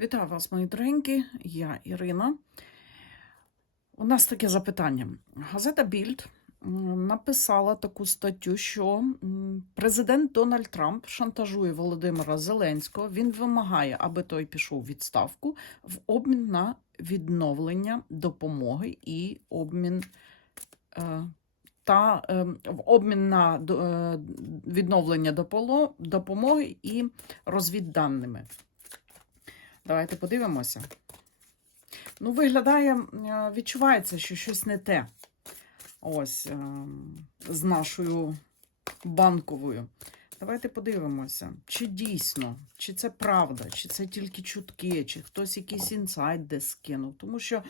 Вітаю вас, мої дорогенькі, я Ірина. У нас таке запитання. Газета Більд написала таку статтю, що президент Дональд Трамп шантажує Володимира Зеленського. Він вимагає, аби той пішов у відставку в обмін на відновлення допомоги і обмін. е, Та е, в обмін на е, відновлення допомоги і розвідданими. Давайте подивимося. Ну, виглядає, е, відчувається, що щось не те. Ось е, з нашою банковою. Давайте подивимося, чи дійсно, чи це правда, чи це тільки чутки, чи хтось якийсь інсайт десь скинув. Тому що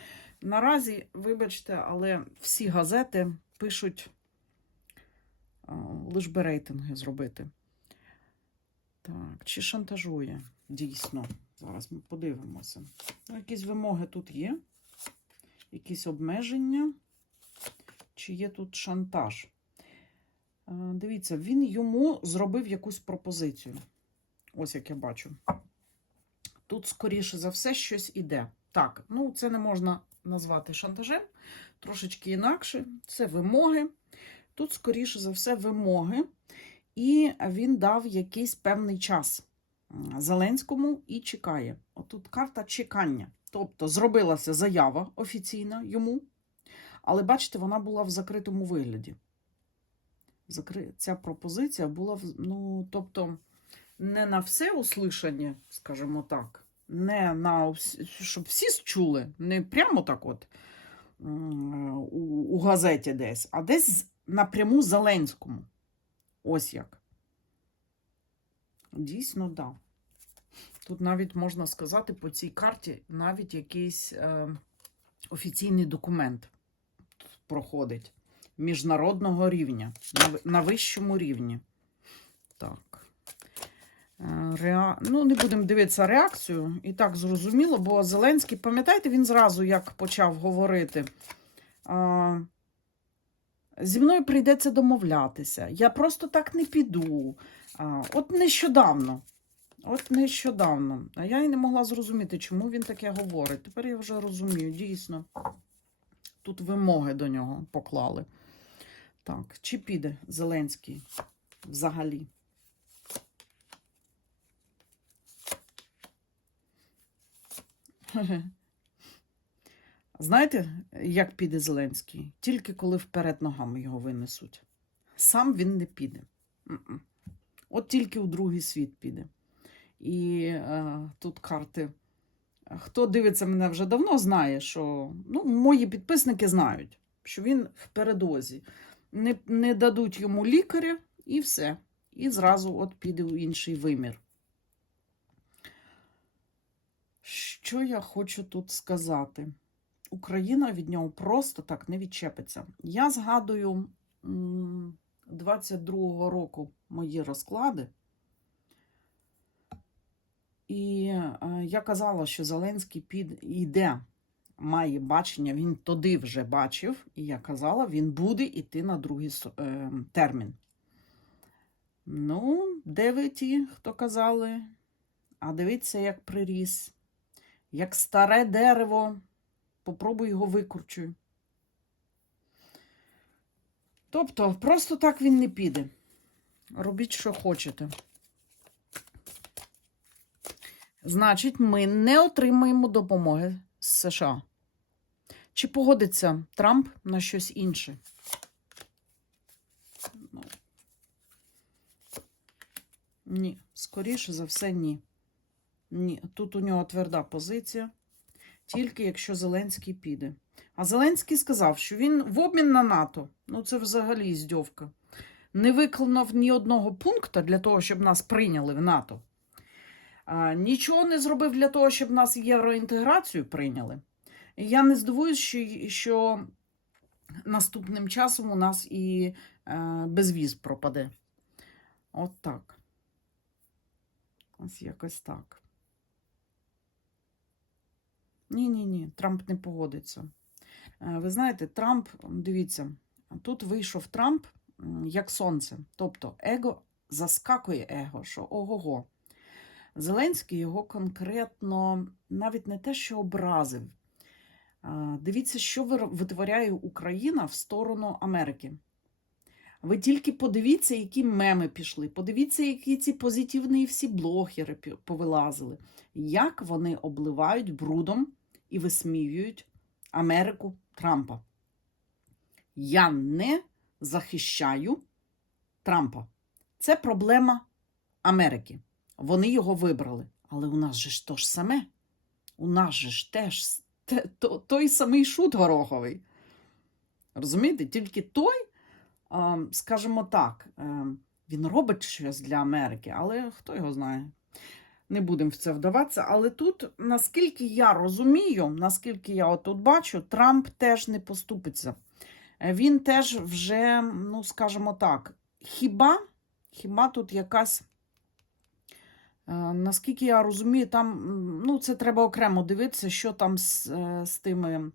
наразі, вибачте, але всі газети пишуть е, лиш би рейтинги зробити. Так, чи шантажує дійсно? Зараз ми подивимося. Ну, якісь вимоги тут є, якісь обмеження, чи є тут шантаж. Е, Дивіться, він йому зробив якусь пропозицію. Ось як я бачу. Тут, скоріше за все, щось іде. Так, ну це не можна назвати шантажем, трошечки інакше. Це вимоги. Тут, скоріше за все, вимоги. І він дав якийсь певний час. Зеленському і чекає. Отут карта чекання. Тобто зробилася заява офіційна йому, але бачите, вона була в закритому вигляді. Ця пропозиція була ну, тобто, не на все услышання, скажімо так, не на щоб всі чули, не прямо так от у, газеті десь, а десь напряму Зеленському. Ось як. Дійсно, так. Да. Тут навіть можна сказати по цій карті навіть якийсь е, офіційний документ проходить міжнародного рівня, на, вищому рівні. Так. Е, Реа... Ну, не будемо дивитися реакцію. І так зрозуміло, бо Зеленський, пам'ятаєте, він зразу як почав говорити. Зі мною прийдеться домовлятися. Я просто так не піду. От нещодавно. От нещодавно. А я і не могла зрозуміти, чому він таке говорить. Тепер я вже розумію, дійсно. Тут вимоги до нього поклали. Так, чи піде Зеленський взагалі? Знаєте, як піде Зеленський? Тільки коли вперед ногами його винесуть. Сам він не піде. От тільки у другий світ піде. І е, тут карти. Хто дивиться мене вже давно, знає, що ну, мої підписники знають, що він в передозі. Не, не дадуть йому лікаря і все. І зразу от піде у інший вимір. Що я хочу тут сказати? Україна від нього просто так не відчепиться. Я згадую 22-го року мої розклади. І е, я казала, що Зеленський під йде, має бачення, він тоді вже бачив, і я казала, він буде йти на другий е, термін. Ну, де ви ті, хто казали? А дивіться, як приріс, як старе дерево. Попробуй його викручуй. Тобто, просто так він не піде. Робіть, що хочете. Значить, ми не отримаємо допомоги з США. Чи погодиться Трамп на щось інше? Ну, ні, скоріше за все, ні. Ні, тут у нього тверда позиція, тільки якщо Зеленський піде. А Зеленський сказав, що він в обмін на НАТО, ну це взагалі іздьовка, не виконав ні одного пункту для того, щоб нас прийняли в НАТО. Нічого не зробив для того, щоб нас євроінтеграцію прийняли. Я не здивуюсь, що, що наступним часом у нас і е, безвіз пропаде. От так. Ось якось так. Ні, ні, ні, Трамп не погодиться. Е, Ви знаєте, Трамп, дивіться, тут вийшов Трамп як сонце. Тобто его заскакує его, що ого-го. Зеленський його конкретно навіть не те, що образив. Дивіться, що витворяє Україна в сторону Америки. Ви тільки подивіться, які меми пішли. Подивіться, які ці позитивні всі блогери повилазили. Як вони обливають брудом і висміюють Америку Трампа. Я не захищаю Трампа. Це проблема Америки. Вони його вибрали. Але у нас же ж то ж саме. У нас же ж теж те- то- той самий шут гороховий. Розумієте? Тільки той, скажімо так, е, він робить щось для Америки, але хто його знає. Не будемо в це вдаватися. Але тут, наскільки я розумію, наскільки я отут бачу, Трамп теж не поступиться. Е, Він теж вже, ну скажімо так, хіба, хіба тут якась. Е, Наскільки я розумію, там ну, це треба окремо дивитися, що там з, е, з тими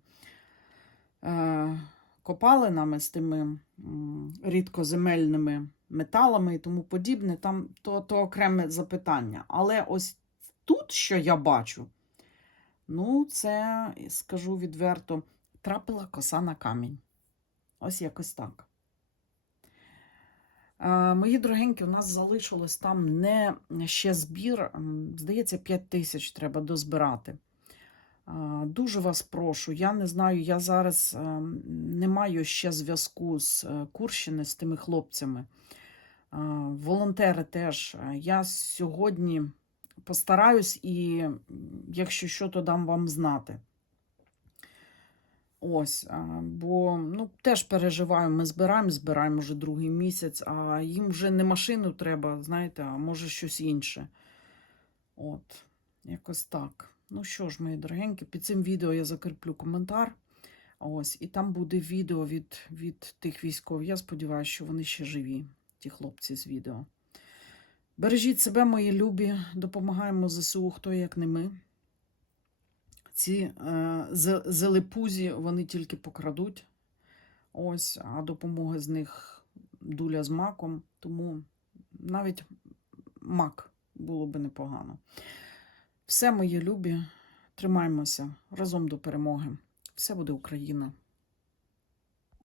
копалинами, з тими рідкоземельними металами і тому подібне. Там то, то окреме запитання. Але ось тут, що я бачу, ну, це, скажу відверто, трапила коса на камінь. Ось якось так. Е, Мої дорогенькі, у нас залишилось там не ще збір. Здається, 5 тисяч треба дозбирати. Е, Дуже вас прошу. Я не знаю, я зараз е, не маю ще зв'язку з е, Курщини, з тими хлопцями. Е, Волонтери теж. Е, Я сьогодні постараюсь і, якщо що, то дам вам знати. Ось, бо ну, теж переживаю, ми збираємо, збираємо вже другий місяць, а їм вже не машину треба, знаєте, а може щось інше. От, якось так. Ну що ж, мої дорогенькі, під цим відео я закріплю коментар. Ось, і там буде відео від, від тих військових. Я сподіваюся, що вони ще живі, ті хлопці з відео. Бережіть себе, мої любі, допомагаємо ЗСУ, хто як не ми. Ці е, зелепузі вони тільки покрадуть. Ось, а допомоги з них дуля з маком. Тому навіть мак було би непогано. Все, мої любі, тримаймося разом до перемоги. Все буде Україна.